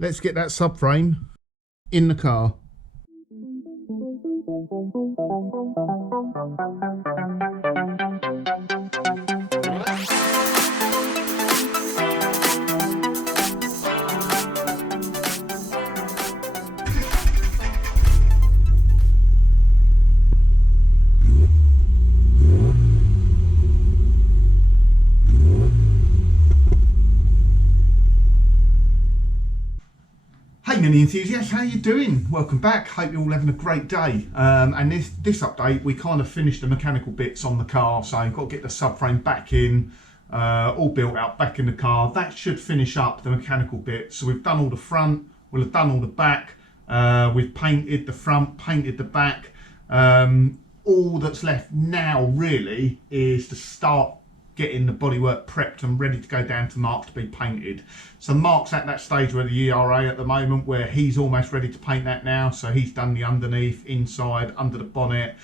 Let's get that subframe in the car. Hey mini enthusiasts, how you doing? Welcome back. Hope you're all having a great day. And this update, we kind of finished the mechanical bits on the car, so I've got to get the subframe back in, all built out back in the car. That should finish up the mechanical bit. So we've done all the front, we'll have done all the back, we've painted the front, painted the back. All that's left now really is to start getting the bodywork prepped and ready to go down to Mark to be painted. So Mark's at that stage where the ERA at the moment where he's almost ready to paint that now. So he's done the underneath, inside, under the bonnet.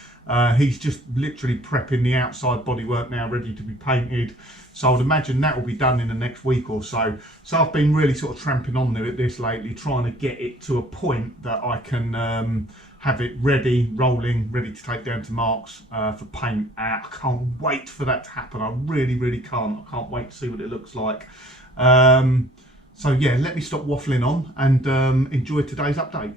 He's just literally prepping the outside bodywork now, ready to be painted. So I would imagine that will be done in the next week or so. So I've been really sort of tramping on there at this lately, trying to get it to a point that I can have it ready, rolling, ready to take down to Mark's for paint. I can't wait for that to happen. I really can't. I can't wait to see what it looks like. So yeah, let me stop waffling on and enjoy today's update.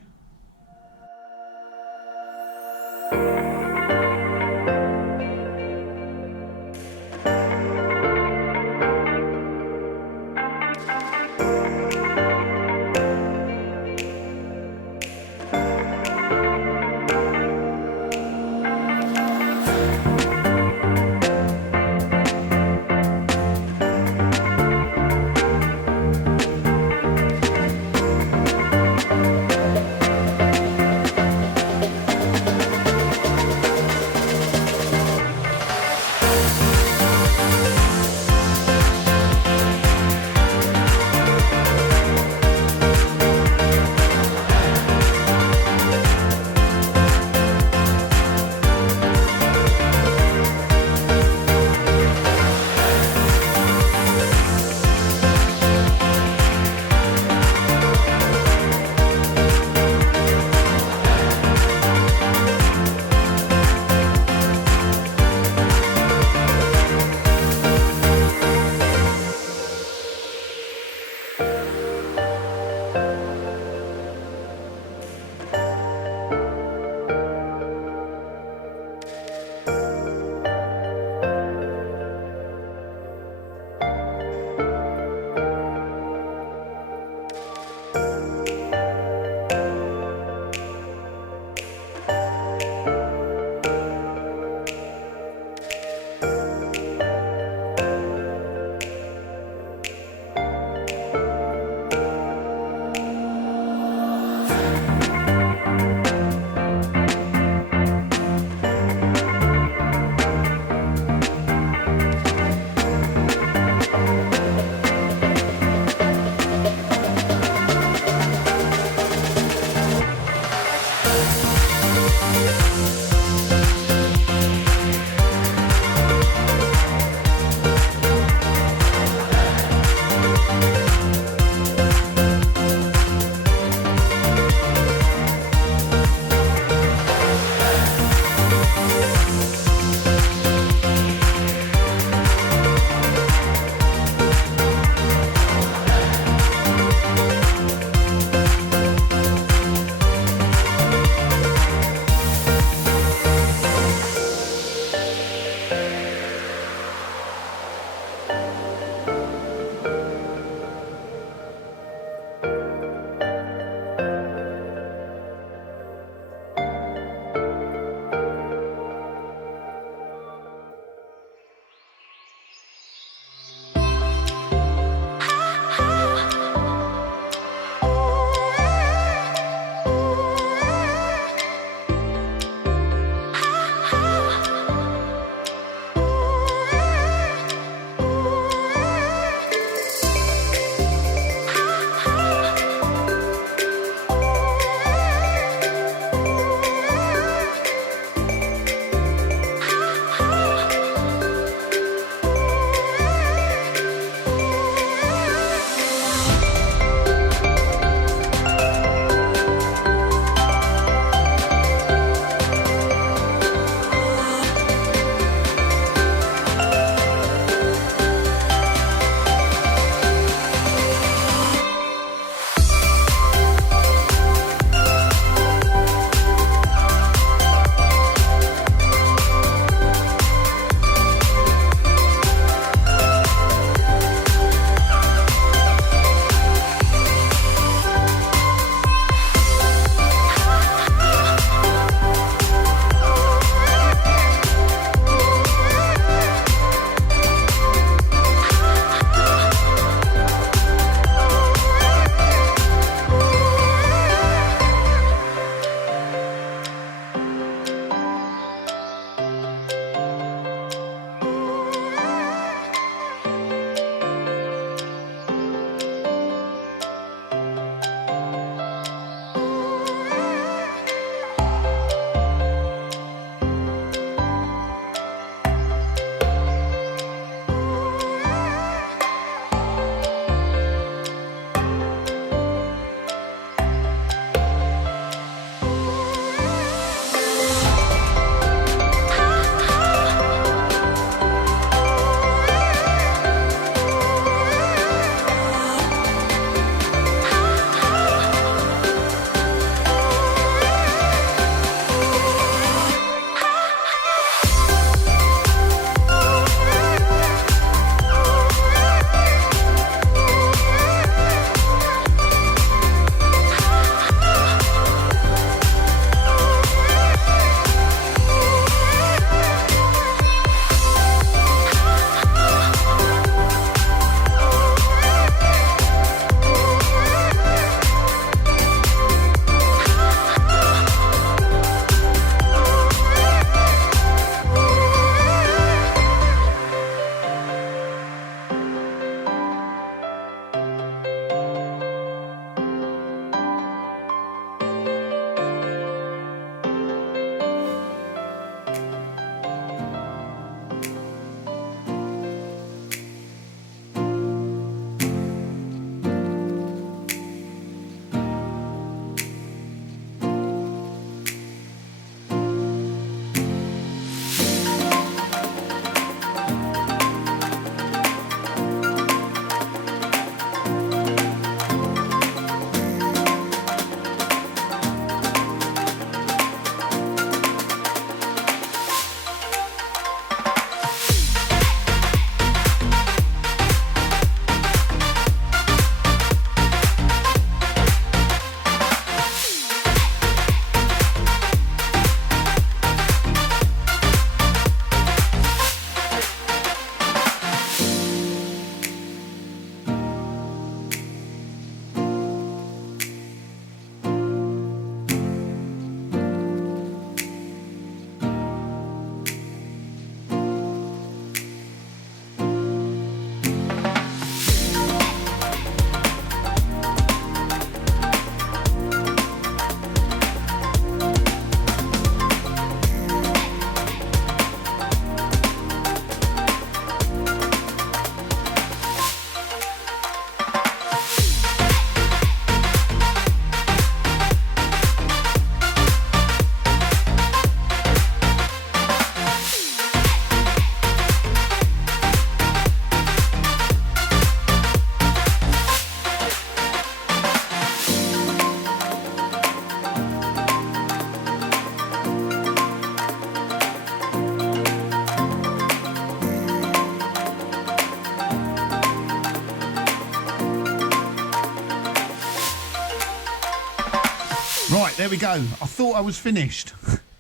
Right, there we go. I thought I was finished.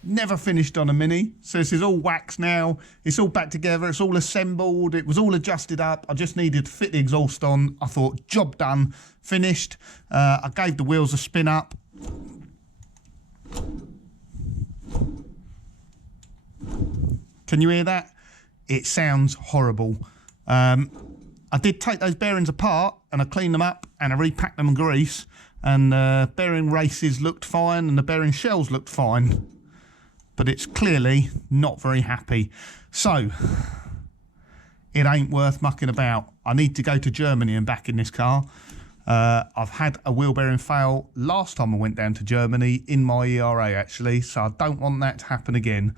Never finished on a Mini. So this is all waxed now. It's all back together. It's all assembled. It was all adjusted up. I just needed to fit the exhaust on. I thought, job done, finished. I gave the wheels a spin up. Can you hear that? It sounds horrible. I did take those bearings apart and I cleaned them up and I repacked them in grease, and the bearing races looked fine and the bearing shells looked fine, but it's clearly not very happy. So it ain't worth mucking about. I need to go to Germany and back in this car. I've had a wheel bearing fail last time I went down to Germany in my ERA actually, so I don't want that to happen again.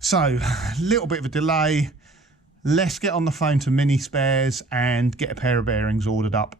So a little bit of a delay. Let's get on the phone to Mini Spares and get a pair of bearings ordered up